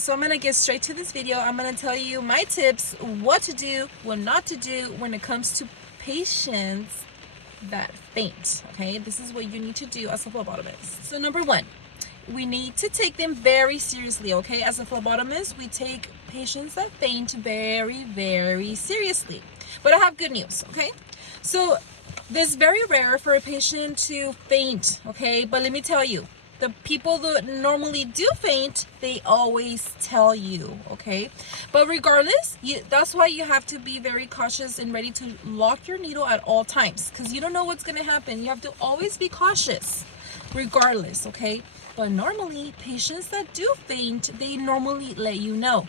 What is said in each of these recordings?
so I'm gonna get straight to this video. I'm gonna tell you my tips, what to do, what not to do when it comes to patients that faint. Okay, this is what you need to do as a phlebotomist. So number one, we need to take them very seriously. Okay, as a phlebotomist, we take patients that faint very, very seriously. But I have good news. Okay, so it's very rare for a patient to faint. Okay, but let me tell you, the people that normally do faint, they always tell you. Okay, but regardless, that's why you have to be very cautious and ready to lock your needle at all times, because you don't know what's going to happen. You have to always be cautious regardless. Okay, but normally patients that do faint, they normally let you know,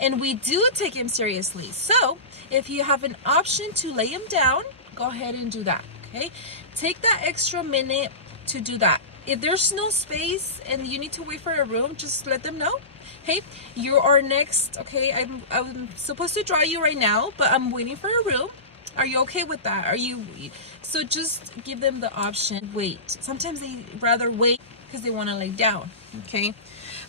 and we do take them seriously. So if you have an option to lay them down, go ahead and do that. Okay, take that extra minute to do that. If there's no space and you need to wait for a room, just let them know, hey, you are next. Okay, I'm supposed to draw you right now, but I'm waiting for a room. Are you okay with that? Are you? So just give them the option. Wait. Sometimes they rather wait because they want to lay down. Okay,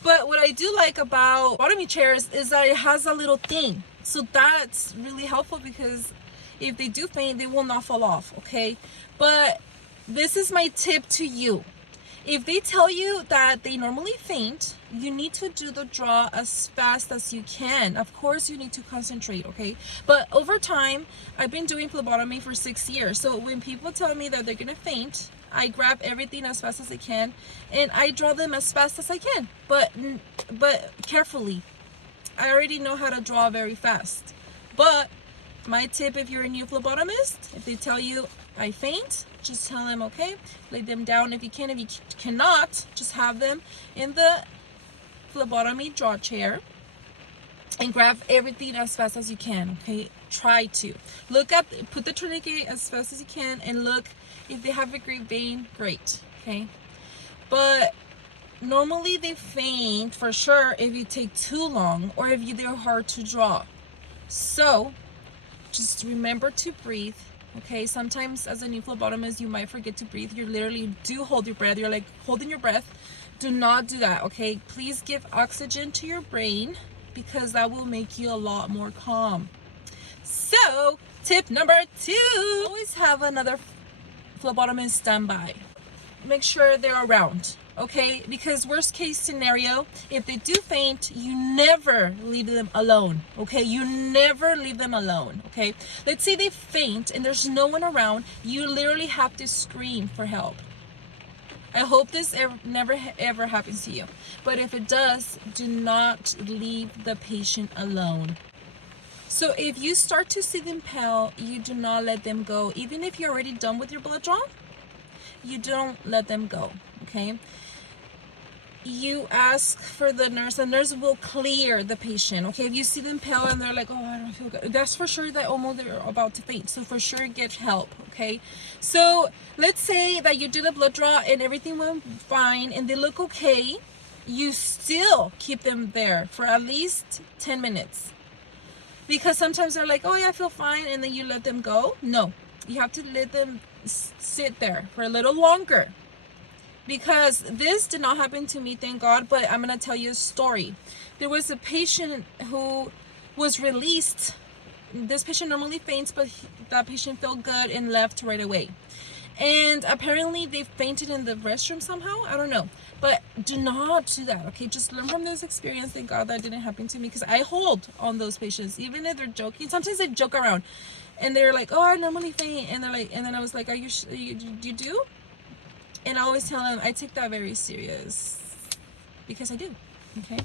but what I do like about phlebotomy chairs is that it has a little thing, so that's really helpful, because if they do faint, they will not fall off. Okay, but this is my tip to you. If they tell you that they normally faint, you need to do the draw as fast as you can. Of course, you need to concentrate, okay? But over time, I've been doing phlebotomy for 6 years. So when people tell me that they're gonna faint, I grab everything as fast as I can and I draw them as fast as I can, but carefully. I already know how to draw very fast. But my tip, if you're a new phlebotomist, if they tell you I faint, just tell them, okay, lay them down if you can. If you cannot, just have them in the phlebotomy draw chair and grab everything as fast as you can. Okay, try to put the tourniquet as fast as you can, and look if they have a great vein, great. Okay, but normally they faint for sure if you take too long or if they're hard to draw. So just remember to breathe. Okay, sometimes as a new phlebotomist, you might forget to breathe. You literally do hold your breath. You're like holding your breath. Do not do that, okay? Please give oxygen to your brain, because that will make you a lot more calm. So, tip number 2, always have another phlebotomist standby. Make sure they're around, okay? Because worst case scenario, if they do faint, you never leave them alone, okay? You never leave them alone, okay? Let's say they faint and there's no one around. You literally have to scream for help. I hope this never ever happens to you, but if it does, do not leave the patient alone. So if you start to see them pale, you do not let them go. Even if you're already done with your blood draw, you don't let them go. Okay, you ask for the nurse will clear the patient. Okay, if you see them pale and they're like, oh, I don't feel good, that's for sure that they're about to faint. So for sure, get help. Okay, so let's say that you did a blood draw and everything went fine and they look okay. You still keep them there for at least 10 minutes, because sometimes they're like, oh yeah, I feel fine, and then you let them go. No, you have to let them sit there for a little longer, because this did not happen to me, thank God, but I'm gonna tell you a story. There was a patient who was released. This patient normally faints, but that patient felt good and left right away, and apparently they fainted in the restroom somehow. I don't know, but do not do that. Okay, just learn from this experience. Thank God that didn't happen to me, because I hold on those patients even if they're joking. Sometimes they joke around and they're like, oh, I normally faint, and they're like, and then I was like, are you do? And I always tell them I take that very serious, because I do. Okay,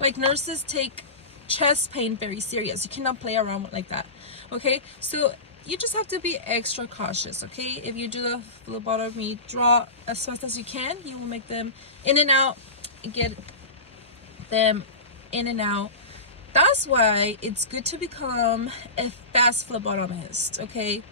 like nurses take chest pain very serious. You cannot play around like that. Okay, so you just have to be extra cautious. Okay, if you do the phlebotomy draw as fast as you can, you will make them in and out, get them in and out. That's why it's good to become a fast phlebotomist, okay?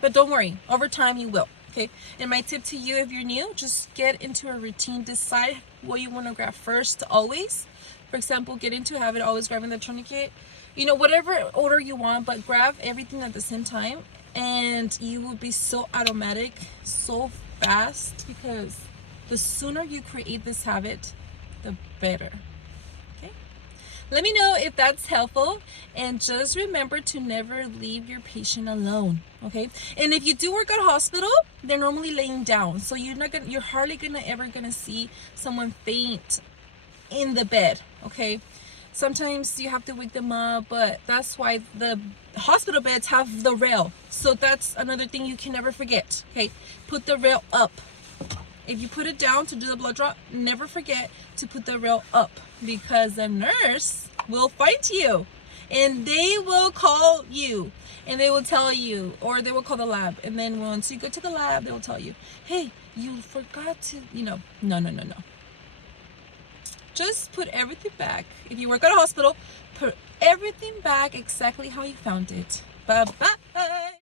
But don't worry, over time you will, okay? And my tip to you, if you're new, just get into a routine. Decide what you want to grab first, always. For example, get into a habit always grabbing the tourniquet. You know, whatever order you want, but grab everything at the same time, and you will be so automatic, so fast, because the sooner you create this habit, the better. Okay? Let me know if that's helpful, and just remember to never leave your patient alone. Okay? And if you do work at a hospital, they're normally laying down, so you're hardly ever gonna see someone faint in the bed. Okay? Sometimes you have to wake them up, but that's why the hospital beds have the rail. So that's another thing you can never forget. Okay, put the rail up. If you put it down to do the blood draw, never forget to put the rail up, because the nurse will find you and they will call you and they will tell you, or they will call the lab, and then once you go to the lab, they will tell you, hey, you forgot to, no. Just put everything back. If you work at a hospital, put everything back exactly how you found it. Bye-bye.